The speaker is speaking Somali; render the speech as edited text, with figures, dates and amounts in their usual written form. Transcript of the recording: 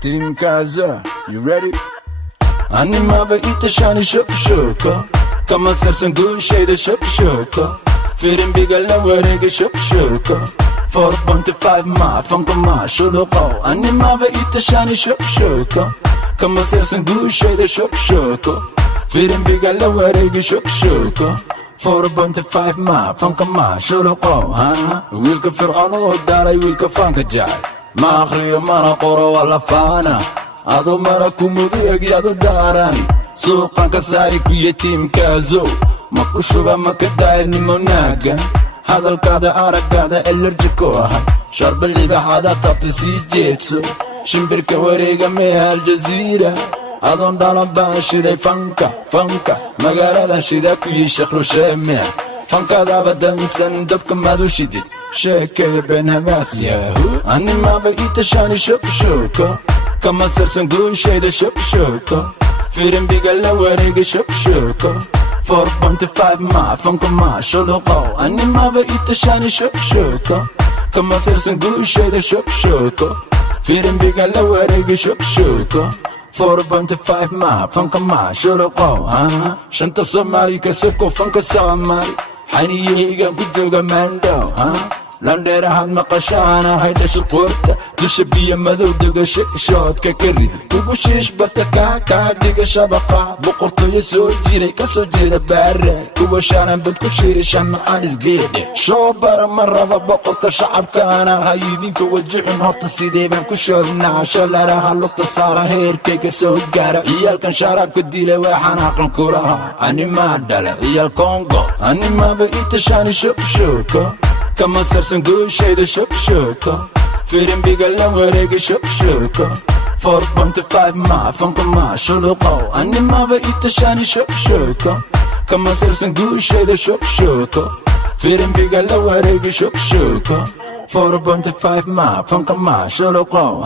Team Kaza, you ready? Ani mabait siya ni Shuk-Shuko. Kamasar sang gushay da Shuk-Shuko. Firin bigal na warig Shuk-Shuko. 4.5 ma, fangka ma, shuluko. Ani mabait siya ni Shuk-Shuko. Kamasar sang gushay da Shuk-Shuko. Firin bigal na warig Shuk-Shuko. 4.5 ma, fangka ma, shuluko. Wilka Fir'ano, daray wilka fangka jay. Ma akhriyo mana qoro wala faana. Ado mara kumudu egyado darani. Suuqan ka saari ku Team Kazo. Makushuba makadaay ni monagan. Hadalkaada araggaada allergic ko ahay. Sharba libaxaada tabta sii jeedso. Shimbirka wareega meha aljaziira. Adoon dhalan baan shiday fanka magaalada shida ku Sheekh Rusheemea. Fankadaaba dansan dabka maad u shidid. Sheekay been hamaas yahu. Ani mabait siya ni Shuk-Shuko. Kamasar sang gushay da Shuk-Shuko. Firin bigal na warig Shuk-Shuko. 4.5 ma, fangka ma, shuluko. Ani mabait siya ni Shuk-Shuko. Kamasar sang gushay da Shuk-Shuko. Firin bigal na warig Shuk-Shuko. 4.5 ma, fangka ma, shuluko. Shanta Somali kasi ko fangka Somali. Xaniyihigan ku jooga Mando. Landheerahaad maqashaana haydhasha qoorta. Dusha biyo madow dega shoodka ka rid. Ugu shiish barta kaa dhiga shabaqa. Boqortooyo soo jiray kasoo jeeda baare. Kuwa shaalan bad ku shiiri shamacaan isgeedhe. Shoo bara ma raba boqorka shacabkaana. Ha idinka wajixin horta sidee baan ku shoodnaa. Shalaraha lugta saara heerkayga soo gaara. Ciyaalkan sharaabka dilay waxaan aqal ku lahaa. Ani maa dhala ciyaal Kongo. Ani mabait siya ni Shuk-Shuko. Kamasar sang gushay da Shuk-Shuko. Firin bigal na warig Shuk-Shuko. 4.5 ma, fangka ma, shuluko. Ani mabait siya ni Shuk-Shuko. Kamasar sang gushay da Shuk-Shuko. Firin bigal na warig Shuk-Shuko. 4.5 ma, fangka ma, shuluko.